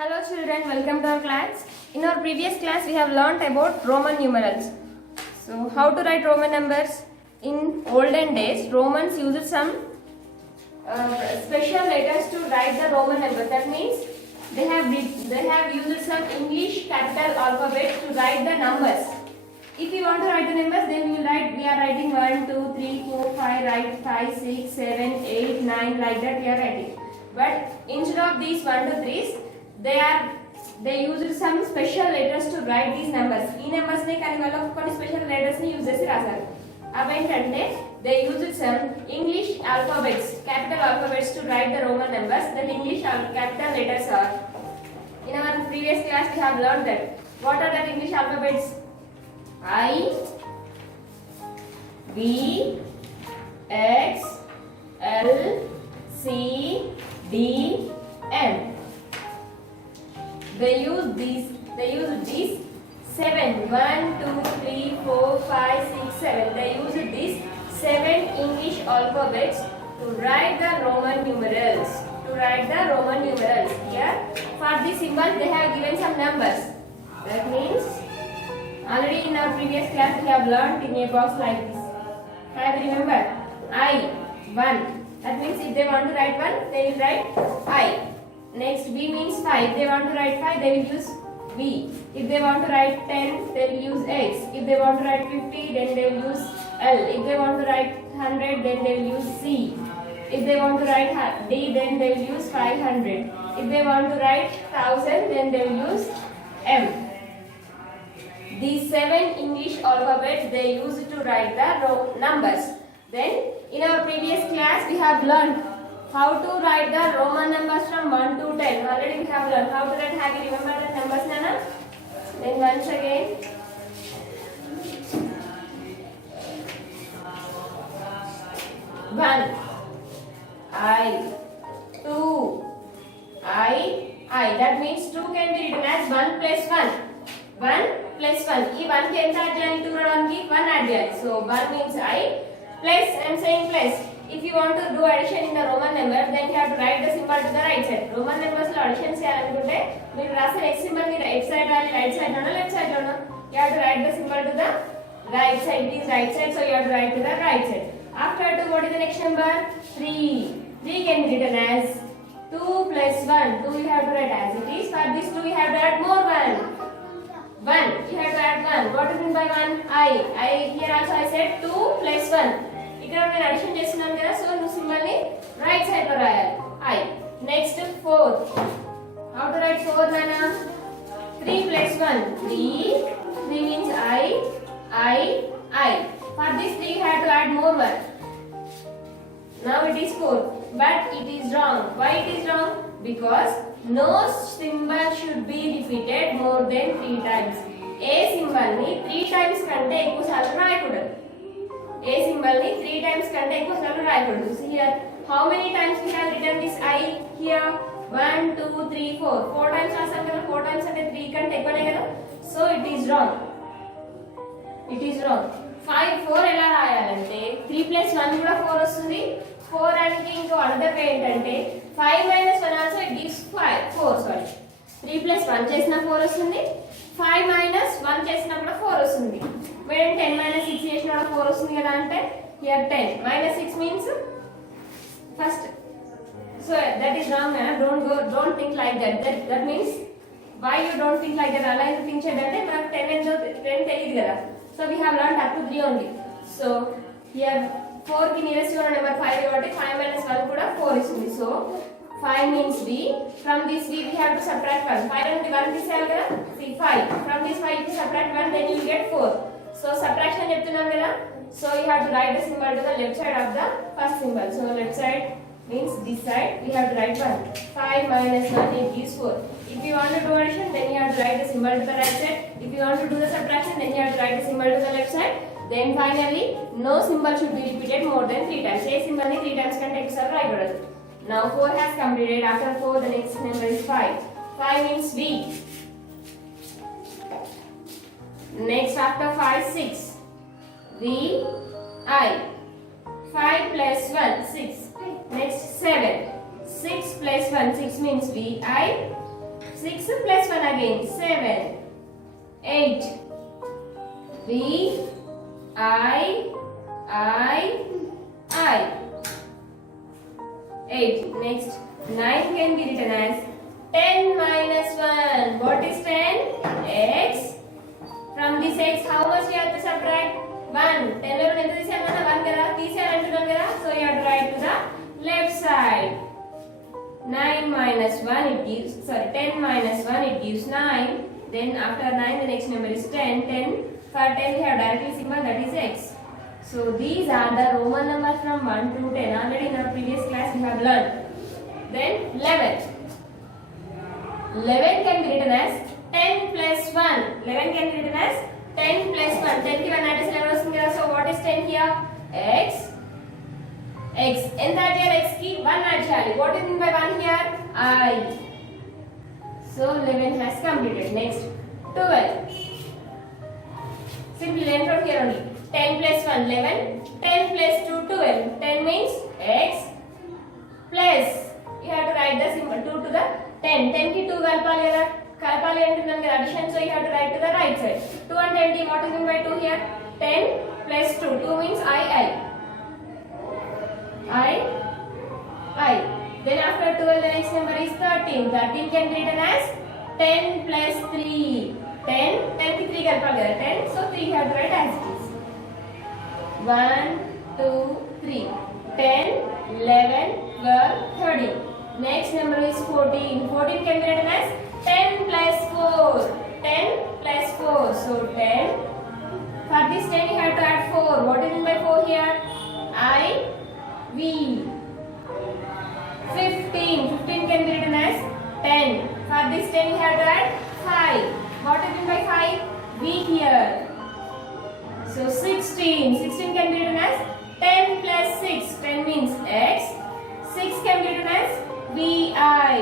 Hello children, welcome to our class. In our previous class we have learnt about Roman numerals. So how to write Roman numbers? In olden days Romans used some special letters to write the Roman numbers. That means they have used some English capital alphabet to write the numbers. If you want to write the numbers, then we are writing 1, 2, 3, 4, 5, write 5, 6, 7, 8, 9, like that we are writing. But instead of these 1, 2, 3s, they used some special letters to write these numbers. ఈ numbers ని కానీ వాళ్ళు కొన్ని special letters ని use చేసి రాశారు. అవేంటంటే they used some English alphabets, capital alphabets to write the Roman numbers. That English capital letters are. In our previous class we have learned that. What are that English alphabets? I, V, X, L, C, D, M. They use these 7, 1, 2, 3, 4, 5, 6, 7. They use these 7 English alphabets to write the Roman numerals. Here, for this symbol, they have given some numbers. That means, already in our previous class, we have learned in a box like this. Have you remember? I, 1. That means if they want to write 1, they will write I. Next, B means 5. If they want to write 5, they will use V. If they want to write 10, they will use X. If they want to write 50, then they will use L. If they want to write 100, then they will use C. If they want to write D, then they will use 500. If they want to write 1000, then they will use M. These 7 English alphabets they use to write the numbers. Then, in our previous class, we have learned how to write the Roman numbers from 1 to 10. Already we have learned how to write. Have you remember the numbers, Nana? Then once again. 1, I, 2, I. That means 2 can be written as 1 plus 1. 1 plus 1. ఈ 1 కి ఎంత add చేయాలి? 2 రావడానికి 1 add చేయాలి. So 1 means I plus, I am saying plus. If you want to do addition in the Roman number, then you have to write the symbol to the right side. Roman numbers లో addition చేయాలనుకుంటే మీరు రాసే x symbol ని right side రాయాలి, right side లోనో left side లోనో. You have to write the symbol to the right side. It is right side, so you have to write to the right side. After 2, what is the next number? 3. 3 can be written as 2 plus 1. 2 you have to write as it is. For this 2 you have to add more 1. 1. You have to add 1. What is meant by 1? I. Here also I said 2 plus 1. ఇక్కడ నేను addition చేస్తున్నాను కదా, so నువ్వు symbol ని right side లో రాయాలి. I. Next 4. How to write 4, Nana? 3 plus 1. 3. 3 means I. For this 3 you have to add more 1. Now it is 4. But it is wrong. Why it is wrong? Because no symbol should be repeated more than 3 times. A symbol ni 3 times కంటే ఎక్కువ సార్లు రాయకూడదు. A symbol ni 3 times కంటే ఎక్కువ సార్లు రాయకూడదు. See here, how many times we have written this I here? 1, 2, 3, 4. 4 times రాసాం కదా. 4 times అంటే 3 కంటే ఎక్కువనే కదా. So it is wrong. 4 ఎలా రాయాలంటే 3 plus 1 కూడా 4 వస్తుంది. 4 అంటే ఇంకో అనదర్ వే ఏంటంటే 5 minus 1 also it gives 4. 3 plus 1 చేసినా 4 వస్తుంది. 5 minus 1 చేసినా కూడా 4 వస్తుంది. when 10 minus 6 చేసినా కూడా 4 వస్తుంది కదా. అంటే here 10 minus 6 means first. So that is wrong. Don't think like that. That means why you don't think like that? అలా ఎందుకు థింక్ చేయాలంటే మనకు 10 తెలియదు కదా. So we have learned up to 3 only. So here 4 కి nearest ఉన్న number 5 కాబట్టి 5 minus 1 కూడా 4 ఇస్తుంది. So 5 means V. From this V we have to subtract 1. 5 నుండి 1 తీసేయాలి కదా. See 5. From this 5 if you subtract 1 then you will get 4. So subtraction చెప్తున్నాం కదా. So you have to write the symbol to the left side of the first symbol. So left side means this side we have to write 1. 5 minus 1 it gives 4. If you want to do addition then you have to write the symbol to the right side. If you want to do the subtraction then you have to write the symbol to the left side. Then finally no symbol should be repeated more than 3 times. A symbol ni 3 times కంటే ఎక్కువ సార్లు రాయకూడదు. Now 4 has completed. After 4 the next number is 5. 5 means V. Next after 5 6. V I. 5 plus 1 6. Next 7. 6 plus 1 6 means V I. 6 plus 1 again, 7. 8. B, I, 8. Next, 9 can be written as 10 minus 1. What is 10? X. From this x, how much you have to subtract? 1. 10 lo ఎంత తీసేయాలన్నా 1 కదా, తీసేయాలంటున్నాం కదా. So you have to write to the left side. 9 minus 1 it gives, 10 minus 1 it gives 9. Then after 9 the next number is 10. 10 for 10 we have directly sigma, that is x. So these are the Roman numbers from 1 to 10. Already in our previous class we have learned. Then 11. 11 can be written as 10 plus 1. 11 can be written as 10 plus 1. 10 ki 1 add 11 వస్తుంది కదా. So what is 10 here? X. X. ఎంత add చేయాలి? X కి 1 add చేయాలి. What is meant by 1 here? I. So 11 has completed. Next, 12. Simply learn from here only. 10 plus 1, 11. 10 plus 2, 12. 10 means x plus, you have to write the symbol 2 to the 10. 10 ki 2 kalpali kada. Kalpali antunnam kada addition, so you have to write to the right side. 2 and 20, what is meant by 2 here? 10 plus 2. 2 means I. Then after 12 the next number is 13. 13 can be written as 10 plus 3. 10 ki 3 kalpali kada. 10, so 3 you have to write as it is. 1, 2, 3. 10, 11, 12, 13. Next number is 14. 14 can be written as 10 plus 4. 10 plus 4. So 10. For this 10 you have to add 4. What is meant by 4 here? I, V. 15. 15 can be written as 10. For this 10 you have to add 5. What is meant by 5? V here. So 16. 16 can be written as 10 plus 6. 10 means x. 6 can be written as VI.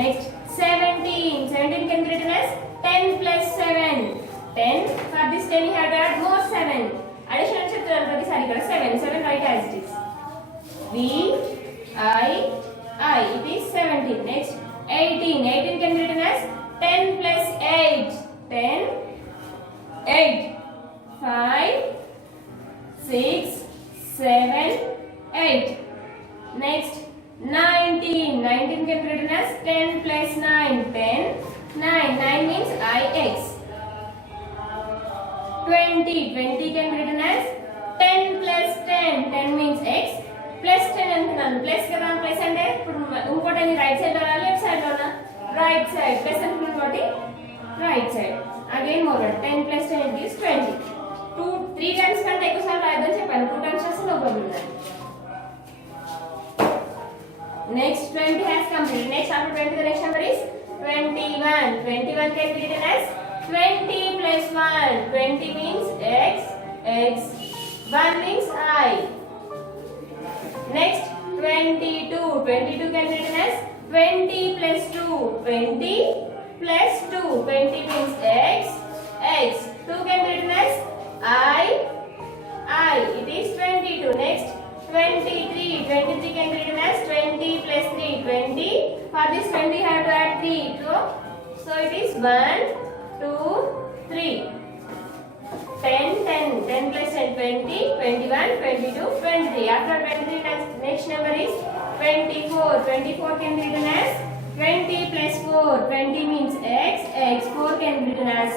Next, 17. 17 can be written as 10 plus 7. 10. For this 10 you have to add more 7. Addition చెప్తున్నాను ప్రతిసారి ఇక్కడ 7. 7 write as it is. VI. It is 17. Next, 18. 18 can be written as 10 plus 8. 10. 8, 5, 6, 7, 8. Next, 19. 19 can be written as 10 plus 9. 10, 9. 9 means IX. 20. 20 can be written as 10 plus 10. 10 means X. Plus 10 అంటున్నాను. Plus కదా, plus అంటే ఇప్పుడు ఇంకోటి right side లోనా left side లోనా? Right side. Plus అంటున్నాను కాబట్టి right side. Again more 10 plus 10 it gives 20. 3 times కంటే ఎక్కువ సార్లు రాయొద్దని చెప్పాను. 2 times చేస్తే no problem. Next 20 has completed. Next after 20 the next number is 21. 21 can be written as 20 plus 1. 20 means x. 1 means I. Next 22. 22 can be written as 20 plus 2. 20 plus 2. 20 means x. 2 can be written as I. It is 22. Next, 23. 23 can be written as 20 plus 3. 20. For this 20 you have to add 3. So it is 1, 2, 3. 10, 10. 10 plus 10, 20. 21, 22, 23. After 23, next number is 24. 24 can be written as 20 plus 4. 20 means x. 4 can be written as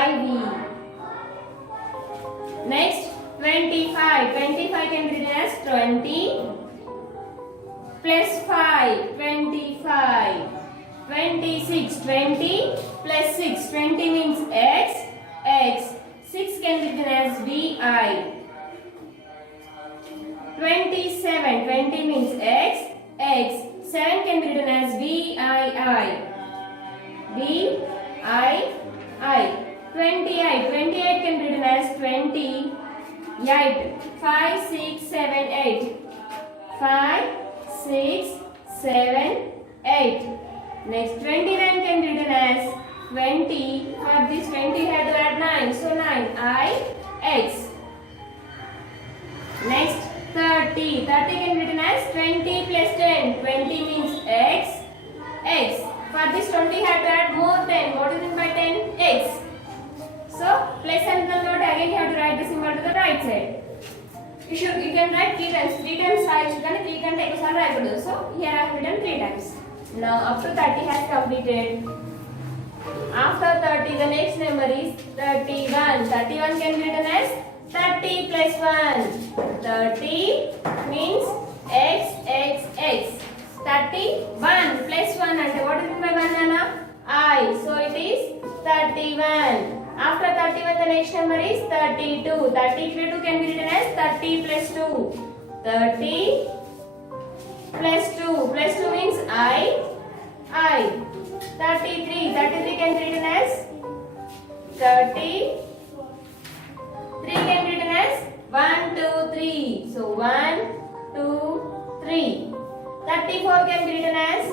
IV. Next, 25. 25 can be written as 20 plus 5. 25. 26. 20 plus 6. 20 means x. 6 can be written as VI. 27. 20 means x. 7 can be written as VII. 28. 28 can be written as 20. 5, 6, 7, 8. 5, 6, 7, 8. Next 29 can be written as 20. For this 20 you have to add 9. So 9. IX. Next 30. 30 can be written as 20 plus 10. 20 means X. this 20 have to add more 10. What is it by 10? X. So plus and not again you have to write the symbol to the right side. You can write 3 times. 3 times 5 you can 3 can take a right. So here I have written 3 times. Now up to 30 has completed. After 30 the next number is 31. 31 can be written as 30 plus 1. 30 means x x x. 31 plus 1 and what is it by 1 Nana? I. So it is 31. After 31 the next number is 32. 32 can be written as 30 plus 2. 30 plus 2. Plus 2 means I. 33. 33 can be written as 30. 3 can be written as 1, 2, 3. So 1, 2, 3. 34 can be written as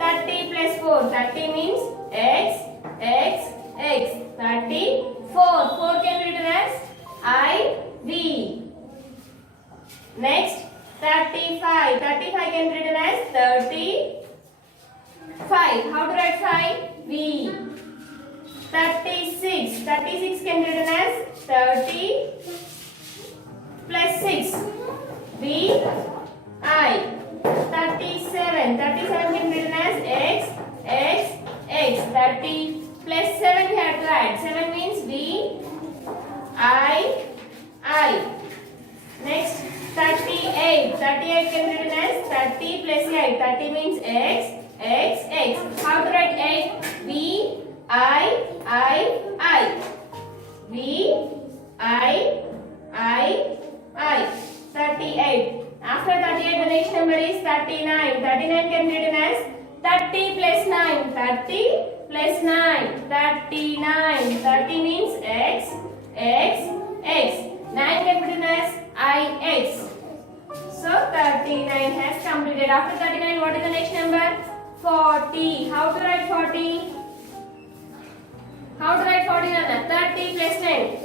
30 plus 4. 30 means x, x, x. 34. 4 can be written as I, V. Next, 35. 35 can be written as 35. How to write 5? V. 36. 36 can be written as 30 plus 6. V, I. 37. 37 can be written as x, x, x. 30 plus 7 we have to add. 7 means V, I. Next, 38. 38 can be written as 30 plus 8. 30 means x, x, x. How to write 8? V, I. V, I. 38. After 38, the next number is 39. 39 can be written as 30 plus 9. 30 plus 9. 39. 30 means x, x, x. 9 can be written as ix. So 39 has completed. After 39, what is the next number? 40. How to write 40? How to write 40, Nana? 30 plus 10.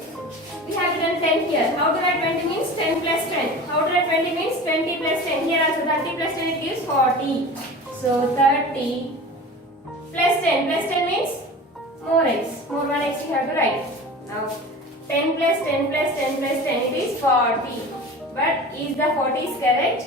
We have written 10 here. How to write 20 means 10 plus 10. How to write 20 means 20 plus 10. Here also 30 plus 10 it gives 40. So 30 plus 10. Plus 10 means more x. More 1 x you have to write. Now 10 plus 10 plus 10 plus 10 it is 40. But is the 40 is correct?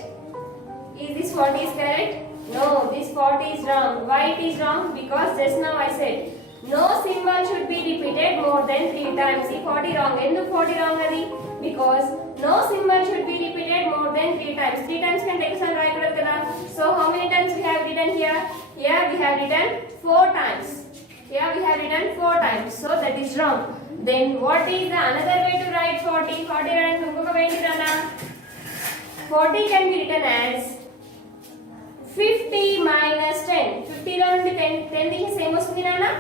Is this 40 is correct? No, this 40 is wrong. Why it is wrong? Because just now I said no symbol should be repeated more than 3 times. See 40 wrong. Endu 40 wrong adi? Because no symbol should be repeated more than 3 times. 3 times can take some right kada. So how many times we have written here? Here we have written 4 times. Here we have written 4 times. So that is wrong. Then what is the another way to write 40? 40 and inkoka way rana. 40 can be written as 50 minus 10. 50 lo nundi 10 the same vastundi nana.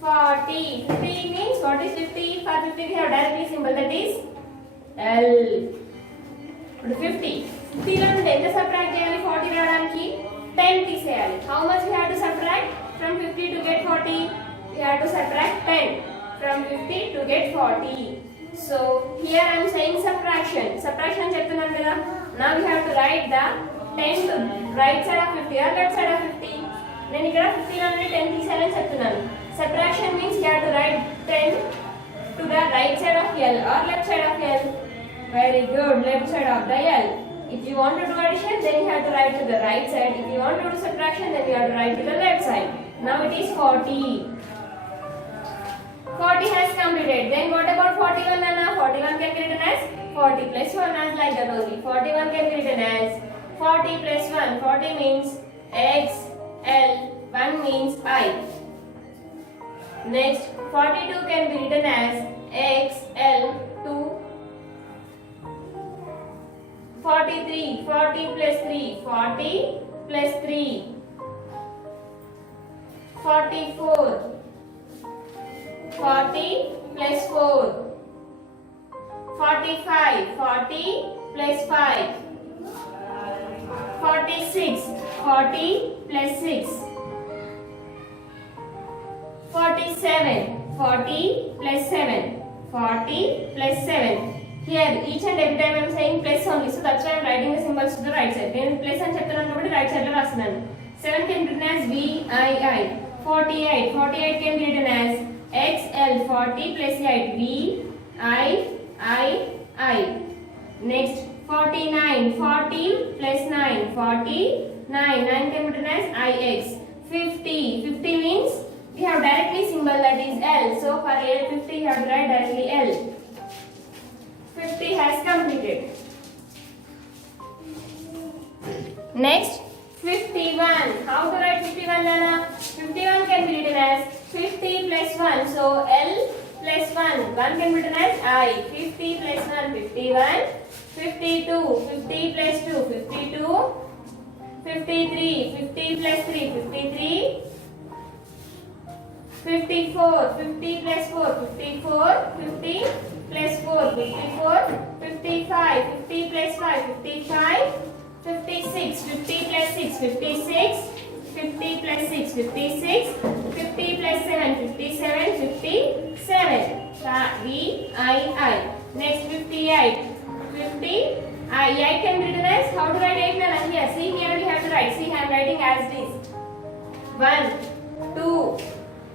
40. 50 means what is 50? For 50 we have directly symbol that is L. 50. 50 lo nundi enta subtract cheyali 40 ravaniki 10 తీసేయాలి. How much we have to subtract from 50 to get 40? We have to subtract 10 from 50 to get 40. So here I am saying subtraction. Subtraction చెప్తున్నాను కదా. Now we have to write the 10 to right side of 50 or left side of 50. నేను ఇక్కడ 50 లో నుండి 10 తీసేయాలని చెప్తున్నాను. Subtraction means you have to write 10 to the right side of L or left side of L. Very good, left side of the L. If you want to do addition, then you have to write to the right side. If you want to do subtraction, then you have to write to the left side. Now it is 40. 40 has completed. Then what about 41, Nana? 41 can be written as 40 plus 1 as like that only. 41 can be written as 40 plus 1. 40 means x, L, 1 means I. Next, 42 can be written as x, L, 2. 43, 40 plus 3, 40 plus 3. 44, 40 plus 4. 45, 40 plus 5. 46, 40 plus 6. 47, 40 plus 7. 40 plus 7. Here each and every time I am saying plus only, so that's why I am writing the symbols to the right side. Then plus and cheptunanu kabatti right side lo rastunnanu. 7 can be written as V I I. 48. 48 can be written as XL 40 plus 8 V I. Next 49. 40 plus 9 49. 9 can be written as IX. 50. 50 means we have directly symbol that is L. So for L 50 you have to write directly L. 50 has completed. Next 51. How to write 51, Nana? 51 can be written as 50 plus 1. So L plus 1. 1 can be written as I. 50 plus 1 51. 52. 50 plus 2 52. 53. 50 plus 3 53. 54. 50 plus 4 54. 50 plus 4 54. 55. 50 plus 5 55. 56. 50 plus 6 56. 50 plus 6 56. 50 plus 7 57. 57. I. Next 58. 50. I can be written as, how to write 8, Nana? Here, see, here we have to write. See, I am writing as this. 1, 2,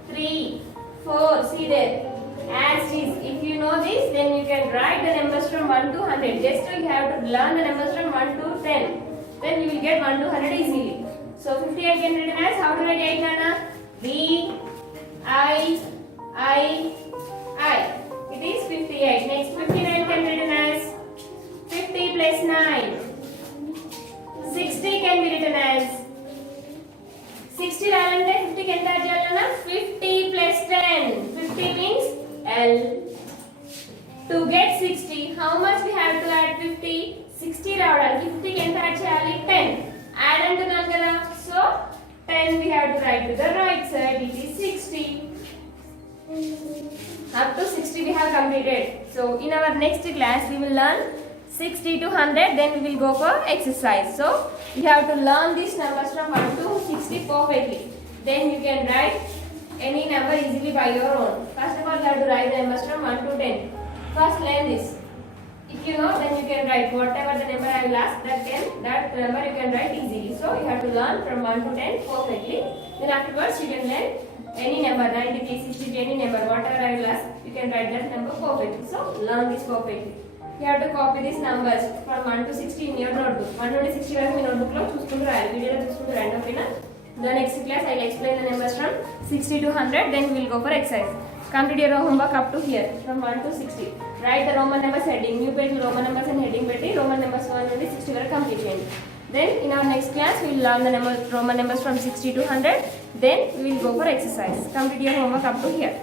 3, 4. See there. As is. If you know this, then you can write the numbers from 1 to 100. Just you have to learn the numbers from 1 to 10. Then you will get 1 to 100 easily. So 58 can be written as, how to write 8, Nana? V I. It is 58. Next 59 can be written as 50 plus 9. 60 can be written as 60 రాయాలంటే 50 కి ఎంత add చేయాలన్నా 50 plus 10. 50 means L. To get 60, how much we have to add 50? 60 రావడానికి 50 కి ఎంత add చేయాలి? 10. Add అంటున్నాను కదా, so 10 we have to write to the right side. It is 60. Up to 60 we have completed. So in our next class we will learn 60 to 100, then we will go for exercise. So you have to learn these numbers from 1 to 60 perfectly. Then you can write any number easily by your own. First of all, you have to write the numbers from 1 to 10. First learn this. If you know, then you can write whatever the number I will ask, that number you can write easily. So you have to learn from 1 to 10 perfectly. Then afterwards you can learn any number, 93, 63, any number, whatever I will ask, you can write that number perfectly. So learn this perfectly. You have to copy these numbers from 1 to 60 in your notebook. 1 నుండి 60 వరకు మీ notebook లో చూసుకుంటూ రాయాలి. వీడియోలో చూసుకుంటూ రాయండి, ఓకేనా? The next class I will explain the numbers from 60 to 100, then we will go for exercise. Complete your homework up to here, from 1 to 60. Write the Roman numbers heading. New page Roman numbers and heading పెట్టి Roman numbers 1 నుండి 60 వరకు complete చేయండి. Then in our next class we will learn the Roman numbers from 60 to 100. Then we will go for exercise. Complete your homework up to here.